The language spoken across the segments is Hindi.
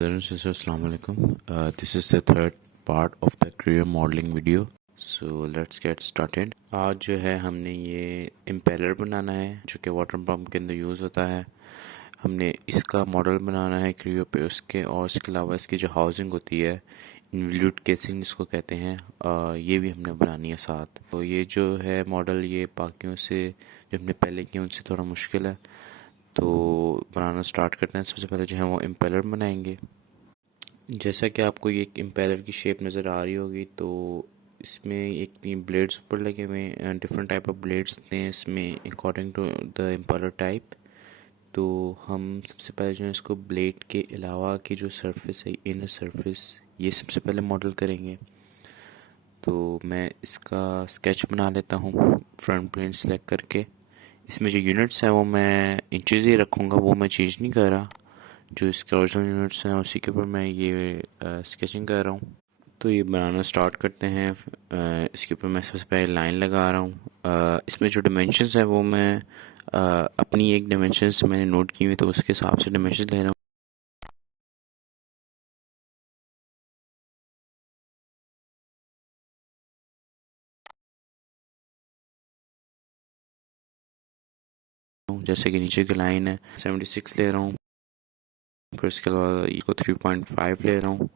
Brothers and sisters, Assalamu alaikum. This is the third part of the CREO modeling video. So let's get started. आज जो है हमने ये इम्पेलर बनाना है जो कि वाटर पंप के अंदर यूज़ होता है. हमने इसका मॉडल बनाना है CREO पे उसके, और इसके अलावा इसकी जो हाउसिंग होती है इन्वॉल्यूट केसिंग जिसको कहते हैं, ये भी हमने बनानी है साथ. तो ये जो है मॉडल ये बाकियों से जो हमने पहले किए उनसे थोड़ा मुश्किल है. तो बनाना स्टार्ट करते हैं. सबसे पहले जो है वो इम्पेलर बनाएंगे. जैसा कि आपको ये एक इम्पेलर की शेप नज़र आ रही होगी, तो इसमें एक 3 ब्लेड्स ऊपर लगे हुए हैं. डिफरेंट टाइप ऑफ ब्लेड्स होते हैं इसमें according to the impeller type. तो हम सबसे पहले जो है इसको ब्लेड के अलावा की जो सरफेस है, इनर सरफेस, ये सबसे पहले मॉडल करेंगे. तो मैं इसका स्केच बना लेता हूँ फ्रंट प्लेन सेलेक्ट करके. इसमें जो यूनिट्स हैं वो मैं इंचेस ही रखूँगा, वो मैं चेंज नहीं कर रहा. जो इसके ओरिजिनल यूनिट्स हैं उसी के ऊपर मैं ये स्केचिंग कर रहा हूँ. तो ये बनाना स्टार्ट करते हैं. इसके ऊपर मैं सबसे पहले लाइन लगा रहा हूँ. इसमें जो डिमेंशंस हैं वो मैं अपनी एक डिमेंशंस मैंने नोट की हुई, तो उसके हिसाब से डिमेंशन ले रहा हूँ. जैसे कि नीचे की लाइन है 76 ले रहा हूँ. फिर इसके अलावा इसको 3.5 ले रहा हूँ.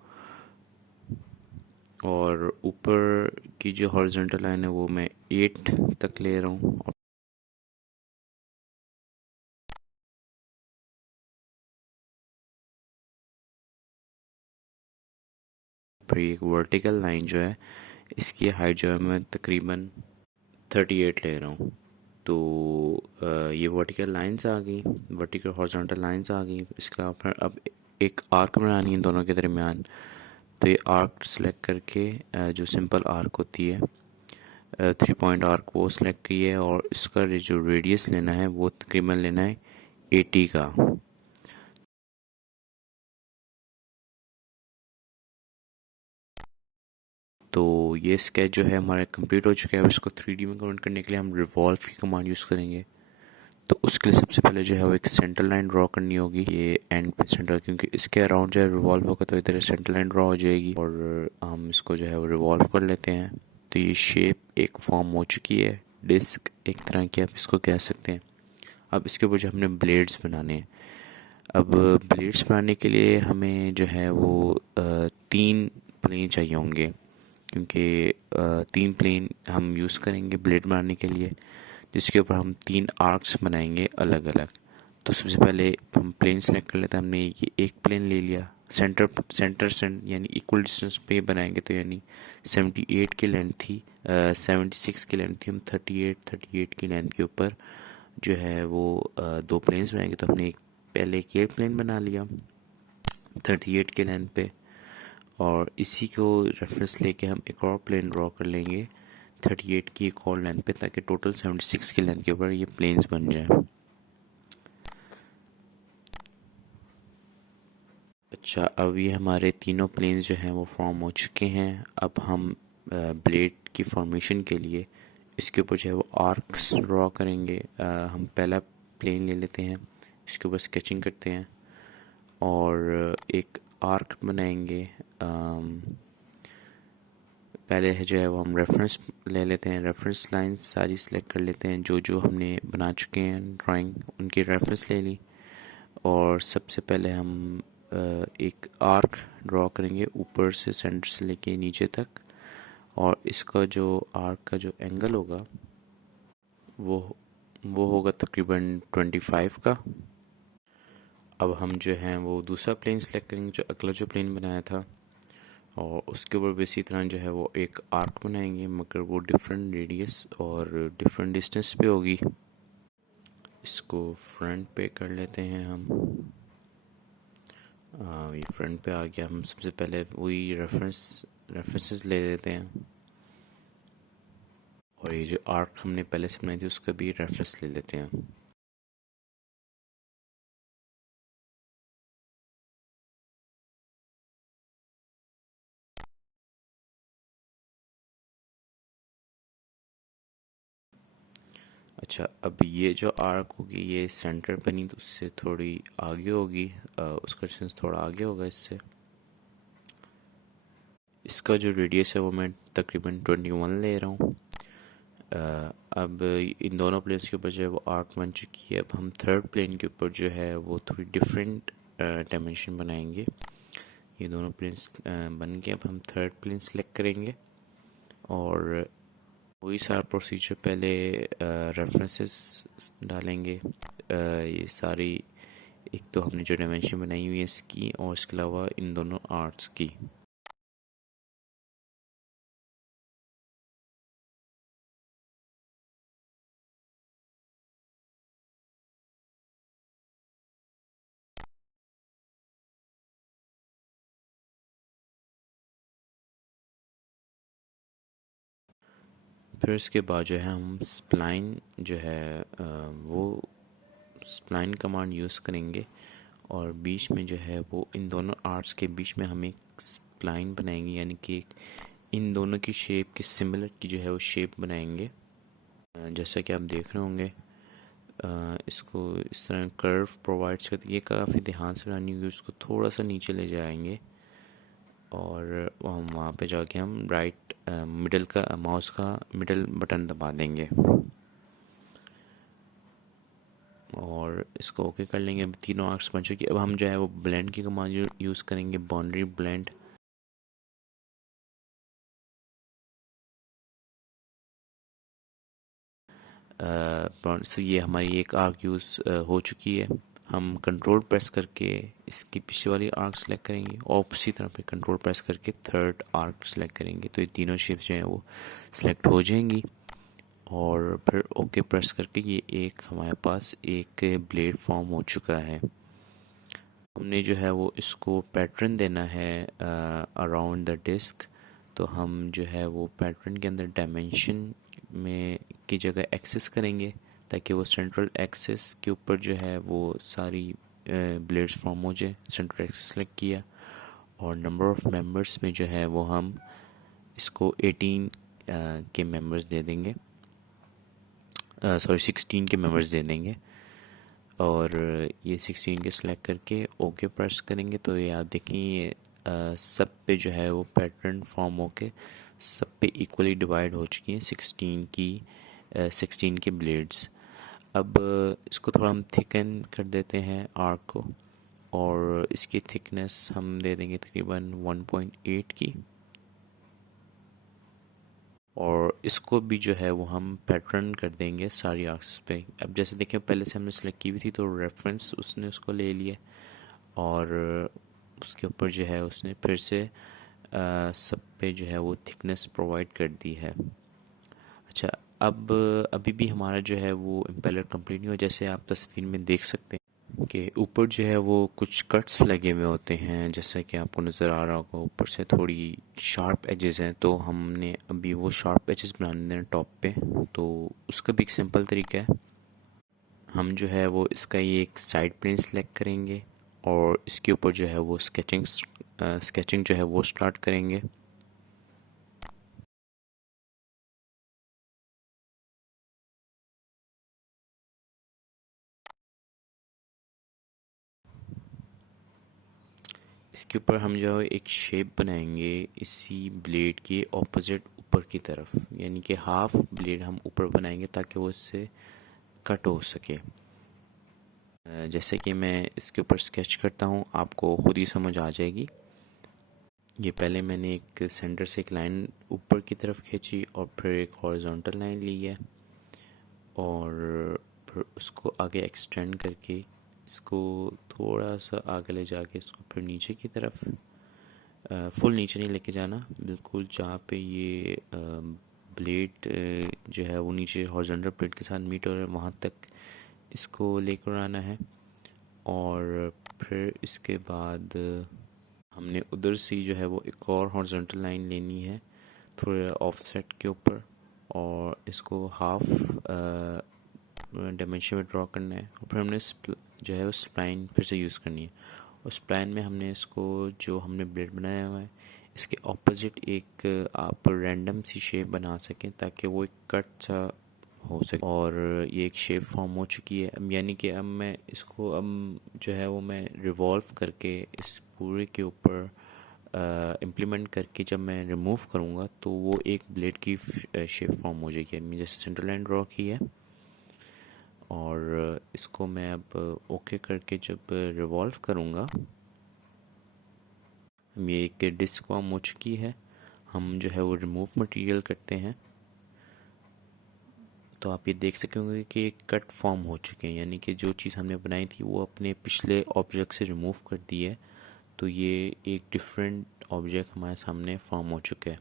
और ऊपर की जो हॉरिजॉन्टल लाइन है वो मैं 8 तक ले रहा हूँ. फिर एक वर्टिकल लाइन जो है इसकी हाइट जो है मैं तकरीबन 38 ले रहा हूँ. तो ये वर्टिकल लाइंस आ गई, वर्टिकल हॉरिजॉन्टल लाइंस आ गई. इसके अलावा फिर अब एक आर्क बनानी है दोनों के दरमियान. तो ये आर्क सेलेक्ट करके जो सिंपल आर्क होती है 3 पॉइंट आर्क वो सेलेक्ट की है, और इसका जो रेडियस लेना है वो तकरीबन लेना है 80 का. तो ये स्केच जो है हमारा कंप्लीट हो चुका है. इसको 3D में कन्वर्ट करने के लिए हम रिवॉल्व की कमांड यूज़ करेंगे. तो उसके लिए सबसे पहले जो है वो एक सेंटर लाइन ड्रॉ करनी होगी, ये एंड पे सेंटर, क्योंकि इसके अराउंड जो है रिवॉल्व होगा तो इधर सेंटर लाइन ड्रॉ हो जाएगी. और हम इसको जो है वो रिवॉल्व कर लेते हैं. तो ये शेप एक फॉर्म हो चुकी है, डिस्क एक तरह की आप इसको कह सकते हैं. अब इसके ऊपर जो हमने ब्लेड्स बनाने हैं. अब ब्लेड्स बनाने के लिए हमें जो है वो 3 प्लेन चाहिए होंगे, क्योंकि 3 प्लेन हम यूज़ करेंगे ब्लेड बनाने के लिए, जिसके ऊपर हम 3 आर्क्स बनाएंगे अलग अलग. तो सबसे पहले हम प्लेन सेलेक्ट कर लेते हैं. हमने ये एक प्लेन ले लिया, सेंटर से यानी इक्वल डिस्टेंस पे बनाएंगे. तो यानी 78 की लेंथ थी, 76 की लेंथ थी. हम 38 की लेंथ के ऊपर जो है वो 2 प्लेन्स बनाएंगे. तो हमने पहले एक प्लेन बना लिया 38 के लेंथ पे, और इसी को रेफरेंस लेके हम एक और प्लेन ड्रॉ कर लेंगे 38 की एक और लेंथ पे, ताकि टोटल 76 की लेंथ के ऊपर ये प्लेन्स बन जाए. अच्छा, अब ये हमारे तीनों प्लेन्स जो हैं वो फॉर्म हो चुके हैं. अब हम ब्लेड की फॉर्मेशन के लिए इसके ऊपर जो है वो आर्क्स ड्रॉ करेंगे. हम पहला प्लेन ले लेते हैं, इसके ऊपर स्केचिंग करते हैं और एक आर्क बनाएंगे. पहले जो है वो हम रेफरेंस ले लेते हैं, रेफरेंस लाइंस सारी सिलेक्ट कर लेते हैं. जो जो हमने बना चुके हैं ड्राइंग उनकी रेफरेंस ले ली. और सबसे पहले हम एक आर्क ड्रॉ करेंगे ऊपर से, सेंटर से लेके नीचे तक. और इसका जो आर्क का जो एंगल होगा वो वो होगा तकरीबन 25 का. अब हम जो हैं वो दूसरा प्लेन सेलेक्ट करेंगे, जो अगला जो प्लेन बनाया था, और उसके ऊपर भी इसी तरह जो है वो एक आर्क बनाएंगे, मगर वो डिफरेंट रेडियस और डिफरेंट डिस्टेंस पे होगी. इसको फ्रंट पे कर लेते हैं हम. ये फ्रंट पे आ गया. हम सबसे पहले वही रेफरेंसेस ले लेते हैं, और ये जो आर्क हमने पहले से बनाई थी उसका भी रेफरेंस ले लेते हैं. अच्छा, अब ये जो आर्क होगी ये सेंटर पे नहीं तो उससे थोड़ी आगे होगी, उसका डिस्टेंस थोड़ा आगे होगा इससे। इसका जो रेडियस है वो मैं तकरीबन 21 ले रहा हूँ। अब इन दोनों प्लेन्स के ऊपर जो है वो आर्क बन चुकी है। अब हम थर्ड प्लेन के ऊपर जो है वो थोड़ी डिफरेंट डायमेंशन बनाएंगे। ये दोनों प्लेन्स बन के अब हम थर्ड प्लेन सेलेक्ट करेंगे और वही सारा प्रोसीजर पहले रेफरेंसेस डालेंगे। ये सारी एक तो हमने जो डायमेंशन बनाई हुई है इसकी और इसके अलावा इन दोनों आर्ट्स की। फिर इसके बाद जो है हम स्प्लाइन जो है वो स्प्लाइन कमांड यूज़ करेंगे और बीच में जो है वो इन दोनों आर्ट्स के बीच में हम एक स्प्लाइन बनाएंगे, यानी कि इन दोनों की शेप की सिमिलर की जो है वो शेप बनाएंगे। जैसा कि आप देख रहे होंगे इसको इस तरह कर्व प्रोवाइड्स करती है। ये काफ़ी ध्यान से बनानी होगी, उसको थोड़ा सा नीचे ले जाएंगे और हम वहाँ पे जाके हम राइट मिडल का माउस का मिडल बटन दबा देंगे और इसको ओके कर लेंगे। अब तीनों आर्क्स बन चुकी। अब हम जो है वो ब्लेंड की कमांड यूज़ करेंगे, बाउंड्री ब्लेंड। तो ये हमारी एक आर्क यूज़ हो चुकी है। हम कंट्रोल प्रेस करके इसकी पिछली वाली आर्क सेलेक्ट करेंगे और उसी तरह पे कंट्रोल प्रेस करके थर्ड आर्क सेलेक्ट करेंगे, तो ये तीनों शेप्स जो हैं वो सिलेक्ट हो जाएंगी। और फिर ओके प्रेस करके ये एक हमारे पास एक ब्लेड फॉर्म हो चुका है। हमने जो है वो इसको पैटर्न देना है अराउंड द डिस्क। तो हम जो है वो पैटर्न के अंदर डायमेंशन में की जगह एक्सेस करेंगे ताकि वो सेंट्रल एक्सेस के ऊपर जो है वो सारी ब्लेड्स फॉर्म हो जाए। सेंट्रल एक्सेस सेलेक्ट किया और नंबर ऑफ़ मेंबर्स में जो है वो हम इसको 18 के मेंबर्स दे देंगे, सॉरी 16 के मेंबर्स दे देंगे। और ये 16 के सिलेक्ट करके ओके प्रेस करेंगे तो ये आप देखें ये सब पे जो है वो पैटर्न फॉर्म होके सब पे इक्वली डिवाइड हो चुकी हैं 16 के ब्लेड्स। अब इसको थोड़ा हम थिकन कर देते हैं आर्क को और इसकी थिकनेस हम दे देंगे तकरीबन 1.8 की। और इसको भी जो है वो हम पैटर्न कर देंगे सारी आर्क्स पे। अब जैसे देखें पहले से हमने सेलेक्ट की हुई थी तो रेफरेंस उसने उसको ले लिया और उसके ऊपर जो है उसने फिर से सब पे जो है वो थिकनेस प्रोवाइड कर दी है। अच्छा, अब अभी भी हमारा जो है वो इम्पेलर कंप्लीट नहीं हुआ। जैसे आप तस्वीर में देख सकते हैं कि ऊपर जो है वो कुछ कट्स लगे हुए होते हैं, जैसा कि आपको नज़र आ रहा होगा ऊपर से थोड़ी शार्प एजेस हैं। तो हमने अभी वो शार्प एजेस बनाने हैं टॉप पे। तो उसका भी एक सिंपल तरीका है। हम जो है वो इसका ये एक साइड प्लेन सेलेक्ट करेंगे और इसके ऊपर जो है वो स्केचिंग जो है वो स्टार्ट करेंगे। इसके ऊपर हम जो है एक शेप बनाएंगे इसी ब्लेड के ऑपोजिट ऊपर की तरफ, यानी कि हाफ ब्लेड हम ऊपर बनाएंगे ताकि वो इससे कट हो सके। जैसे कि मैं इसके ऊपर स्केच करता हूँ आपको खुद ही समझ आ जाएगी। ये पहले मैंने एक सेंटर से एक लाइन ऊपर की तरफ खींची और फिर एक हॉरिजॉन्टल लाइन ली है और फिर उसको आगे एक्सटेंड करके इसको थोड़ा सा आगे ले जाके इसको फिर नीचे की तरफ, फुल नीचे नहीं लेके जाना, बिल्कुल जहाँ पे ये ब्लेड जो है वो नीचे हॉरिजॉन्टल प्लेट के साथ मीट हो रहा है वहाँ तक इसको लेकर आना है। और फिर इसके बाद हमने उधर से जो है वो एक और हॉरिजॉन्टल लाइन लेनी है थोड़े ऑफसेट के ऊपर और इसको हाफ डायमेंशन में ड्रॉ करना है। और फिर हमने जो है वो स्प्लाइन फिर से यूज़ करनी है और स्प्लाइन में हमने इसको जो हमने ब्लेड बनाया हुआ है इसके ऑपोजिट एक आप रैंडम सी शेप बना सकें ताकि वो एक कट सा हो सके, और ये एक शेप फॉर्म हो चुकी है। अब यानी कि अब मैं इसको अब जो है वो मैं रिवॉल्व करके इस पूरे के ऊपर इम्प्लीमेंट करके जब मैं रिमूव करूँगा तो वो एक ब्लेड की शेप फॉर्म हो जाएगी। मैंने जैसे सेंटर लाइन ड्रॉ की है और इसको मैं अब ओके करके जब रिवॉल्व करूँगा, ये एक डिस्क फॉर्म हो चुकी है। हम जो है वो रिमूव मटेरियल करते हैं तो आप ये देख सकेंगे कि एक कट फॉर्म हो चुके हैं, यानी कि जो चीज़ हमने बनाई थी वो अपने पिछले ऑब्जेक्ट से रिमूव कर दी है। तो ये एक डिफरेंट ऑब्जेक्ट हमारे सामने फॉर्म हो चुका है।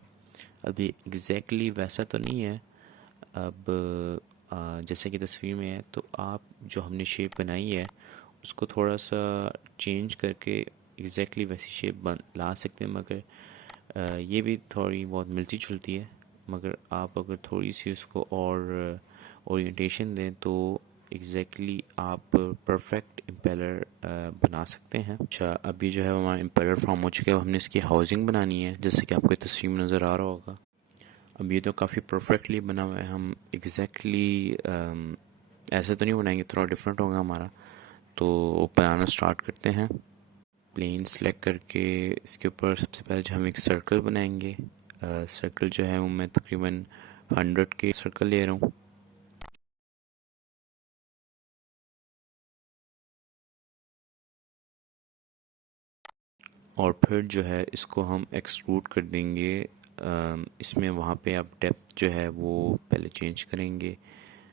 अब ये एग्जैक्टली वैसा तो नहीं है। अब जैसे कि तस्वीर में है, तो आप जो हमने शेप बनाई है उसको थोड़ा सा चेंज करके एग्जैक्टली वैसी शेप बन ला सकते हैं, मगर ये भी थोड़ी बहुत मिलती जुलती है। मगर आप अगर थोड़ी सी उसको और ओरिएंटेशन दें तो एग्जैक्टली आप परफेक्ट इम्पेलर बना सकते हैं। अच्छा, अभी जो है हमारा इम्पेलर फॉर्म हो चुका है। हमने इसकी हाउसिंग बनानी है, जैसे कि आपको तस्वीर में नज़र आ रहा होगा। अब ये तो काफ़ी परफेक्टली बना हुआ है। हम एग्जैक्टली ऐसे तो नहीं बनाएंगे, थोड़ा डिफरेंट होगा हमारा। तो बनाना स्टार्ट करते हैं। प्लेन सेलेक्ट करके इसके ऊपर सबसे पहले जो हम एक सर्कल बनाएंगे। सर्कल जो है वो मैं तकरीबन 100 के सर्कल ले रहा हूँ। और फिर जो है इसको हम एक्सट्रूड कर देंगे। इसमें वहाँ पे आप डेप्थ जो है वो पहले चेंज करेंगे,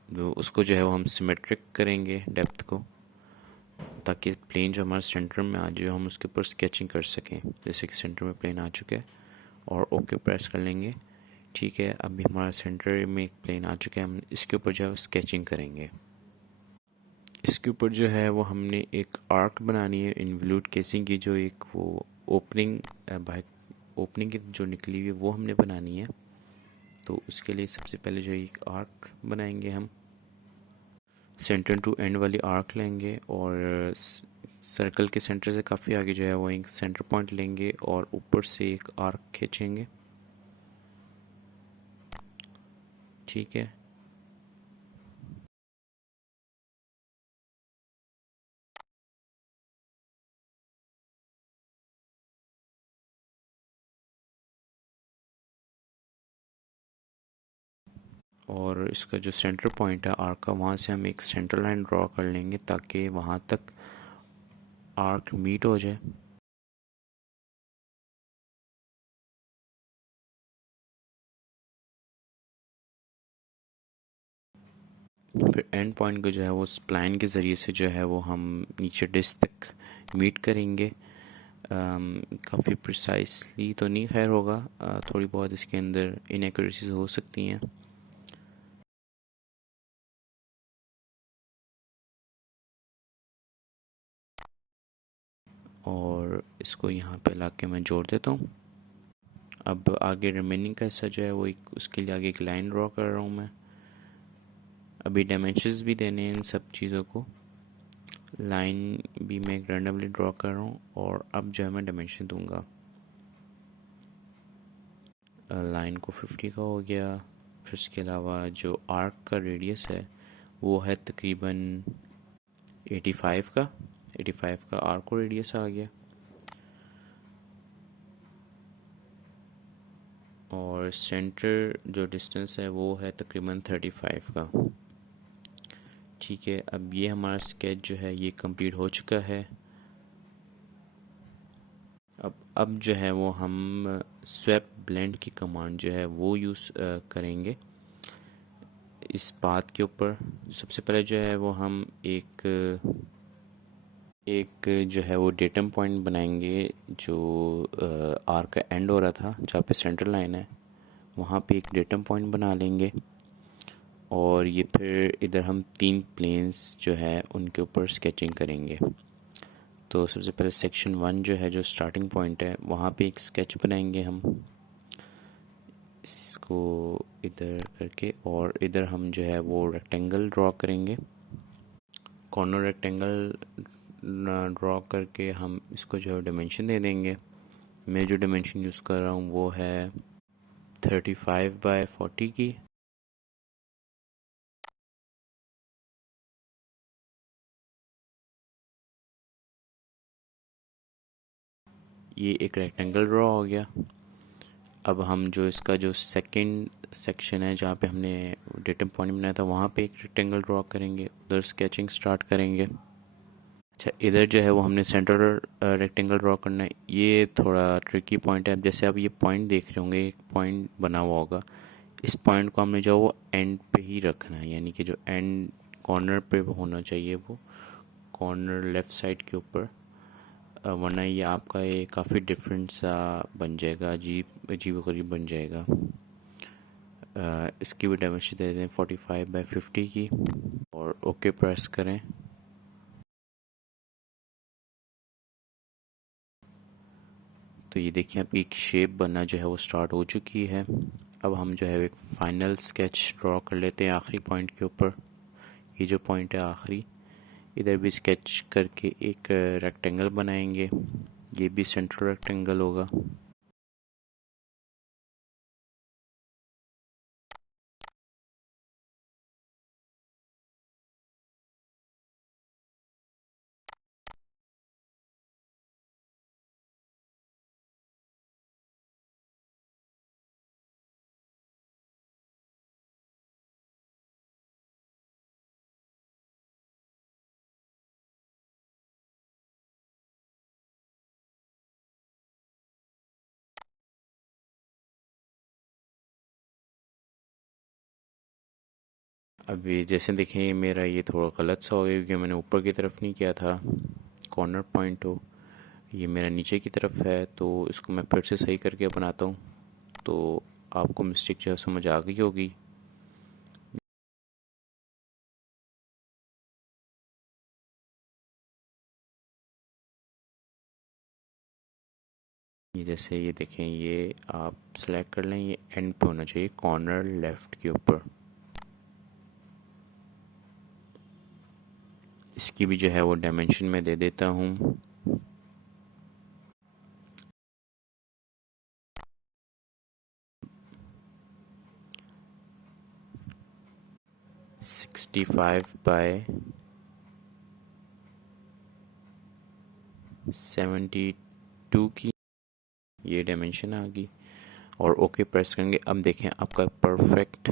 तो उसको जो है वो हम सिमेट्रिक करेंगे डेप्थ को, ताकि प्लेन जो हमारे सेंटर में आ जाए हम उसके ऊपर स्केचिंग कर सकें। जैसे कि सेंटर में प्लेन आ चुका है और ओके प्रेस कर लेंगे। ठीक है, अभी हमारा सेंटर में एक प्लेन आ चुका है। हम इसके ऊपर जो है स्केचिंग करेंगे। इसके ऊपर जो है वो हमने एक आर्क बनानी है इन्वॉल्यूट केसिंग की, जो एक वो ओपनिंग बाहर ओपनिंग की जो निकली हुई है वो हमने बनानी है। तो उसके लिए सबसे पहले जो एक आर्क बनाएंगे हम, सेंटर टू एंड वाली आर्क लेंगे और सर्कल के सेंटर से काफ़ी आगे जो है वो एक सेंटर पॉइंट लेंगे और ऊपर से एक आर्क खींचेंगे। ठीक है, और इसका जो सेंटर पॉइंट है आर्क का, वहाँ से हम एक सेंटर लाइन ड्रॉ कर लेंगे ताकि वहाँ तक आर्क मीट हो जाए। फिर एंड पॉइंट को जो है वो स्प्लाइन के ज़रिए से जो है वो हम नीचे डिस्क तक मीट करेंगे। काफ़ी प्रिसाइसली तो नहीं खैर होगा, थोड़ी बहुत इसके अंदर इनएक्यूरेसीज हो सकती हैं। और इसको यहाँ पे ला के मैं जोड़ देता हूँ। अब आगे रिमेनिंग का हिस्सा जो है वो एक उसके लिए आगे एक लाइन ड्रॉ कर रहा हूँ मैं। अभी डायमेंशंस भी देने हैं इन सब चीज़ों को। लाइन भी मैं एक रैंडमली ड्रॉ कर रहा हूँ और अब जो है मैं डायमेंशन दूंगा। लाइन को 50 का हो गया। फिर इसके अलावा जो आर्क का रेडियस है वो है तकरीबन 85 का। 85 का आर्क को रेडियस आ गया। और सेंटर जो डिस्टेंस है वो है तकरीबन 35 का। ठीक है, अब ये हमारा स्केच जो है ये कंप्लीट हो चुका है। अब जो है वो हम स्वैप ब्लेंड की कमांड जो है वो यूज़ करेंगे इस बात के ऊपर। सबसे पहले जो है वो हम एक जो है वो डेटम पॉइंट बनाएंगे जो आर्क का एंड हो रहा था, जहाँ पे सेंटर लाइन है वहाँ पे एक डेटम पॉइंट बना लेंगे। और ये फिर इधर हम 3 प्लेन्स जो है उनके ऊपर स्केचिंग करेंगे। तो सबसे पहले सेक्शन 1 जो है जो स्टार्टिंग पॉइंट है वहाँ पे एक स्केच बनाएंगे हम, इसको इधर करके। और इधर हम जो है वो रेक्टेंगल ड्रॉ करेंगे। कॉर्नर रेक्टेंगल ड्रॉ करके हम इसको जो है डायमेंशन दे देंगे। मैं जो डायमेंशन यूज़ कर रहा हूँ वो है 35 बाय 40 की। ये एक रेक्टेंगल ड्रॉ हो गया। अब हम जो इसका जो सेकंड सेक्शन है जहाँ पे हमने डेटम पॉइंट बनाया था वहाँ पे एक रेक्टेंगल ड्रॉ करेंगे, उधर स्केचिंग स्टार्ट करेंगे। अच्छा, इधर जो है वो हमने सेंटर रेक्टेंगल ड्रॉ करना है। ये थोड़ा ट्रिकी पॉइंट है। जैसे आप ये पॉइंट देख रहे होंगे, एक पॉइंट बना हुआ होगा, इस पॉइंट को हमने जो वो एंड पे ही रखना है, यानी कि जो एंड कॉर्नर पे होना चाहिए, वो कॉर्नर लेफ़्ट साइड के ऊपर। वरना ये आपका ये काफ़ी डिफरेंट सा बन जाएगा, अजीब अजीब गरीब बन जाएगा। इसकी भी डायमेंशन दे दें 45/50 की और ओके प्रेस करें। तो ये देखिए अब एक शेप बनना जो है वो स्टार्ट हो चुकी है। अब हम जो है एक फाइनल स्केच ड्रॉ कर लेते हैं आखिरी पॉइंट के ऊपर। ये जो पॉइंट है आखिरी, इधर भी स्केच करके एक रेक्टेंगल बनाएंगे। ये भी सेंट्रल रेक्टेंगल होगा। अभी जैसे देखें मेरा ये थोड़ा गलत सा हो गया क्योंकि मैंने ऊपर की तरफ नहीं किया था कॉर्नर पॉइंट हो, ये मेरा नीचे की तरफ है। तो इसको मैं फिर से सही करके बनाता हूँ, तो आपको मिस्टेक जो है समझ आ गई होगी। ये जैसे ये देखें, ये आप सेलेक्ट कर लें, ये एंड पे होना चाहिए कॉर्नर लेफ़्ट के ऊपर। इसकी भी जो है वो डायमेंशन में दे देता हूँ 65/72 की ये डायमेंशन आ गई और ओके प्रेस करेंगे। अब देखें आपका परफेक्ट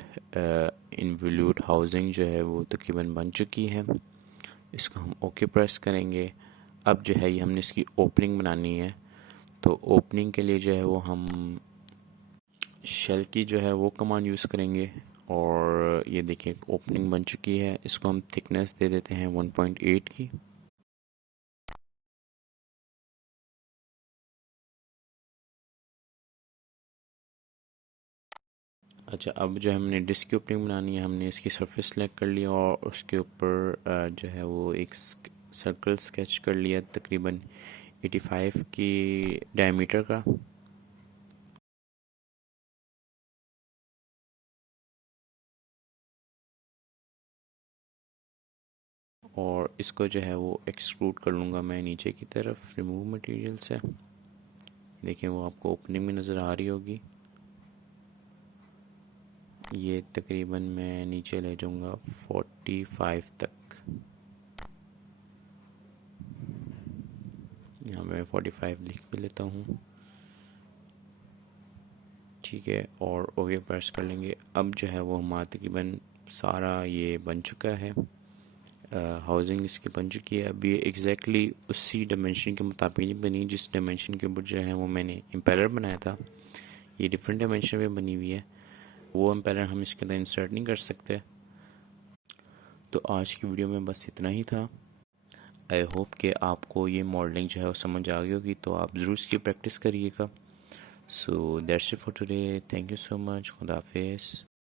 इनवॉल्यूट हाउसिंग जो है वो तकरीबन बन चुकी है। इसको हम ओके प्रेस करेंगे। अब जो है ये हमने इसकी ओपनिंग बनानी है, तो ओपनिंग के लिए जो है वो हम शेल की जो है वो कमांड यूज़ करेंगे। और ये देखिए ओपनिंग बन चुकी है। इसको हम थिकनेस दे देते हैं 1.8 की। अच्छा, अब जो हमने डिस्क की ओपनिंग बनानी है, हमने इसकी सरफेस सेलेक्ट कर लिया और उसके ऊपर जो है वो एक सर्कल स्केच कर लिया तकरीबन 85 की डायमीटर का। और इसको जो है वो एक्सट्रूड कर लूँगा मैं नीचे की तरफ रिमूव मटेरियल से। देखिए वो आपको ओपनिंग में नज़र आ रही होगी। ये तकरीबन मैं नीचे ले जाऊँगा 45 तक। यहाँ मैं 45 लिख भी लेता हूँ, ठीक है। और ओके प्रेस कर लेंगे। अब जो है वो हमारा तकरीबन सारा ये बन चुका है, हाउसिंग इसकी बन चुकी है। अब ये एग्जैक्टली उसी डायमेंशन के मुताबिक नहीं बनी जिस डायमेंशन के ऊपर जो है वो मैंने इम्पेलर बनाया था। ये डिफरेंट डायमेंशन पे बनी हुई है, वो इम्पेलर हम इसके अंदर इंसर्ट नहीं कर सकते। तो आज की वीडियो में बस इतना ही था। आई होप कि आपको ये मॉडलिंग जो है वो समझ आ गई होगी, तो आप ज़रूर इसकी प्रैक्टिस करिएगा। So that's it for today. Thank you so much. खुदा हाफिज़।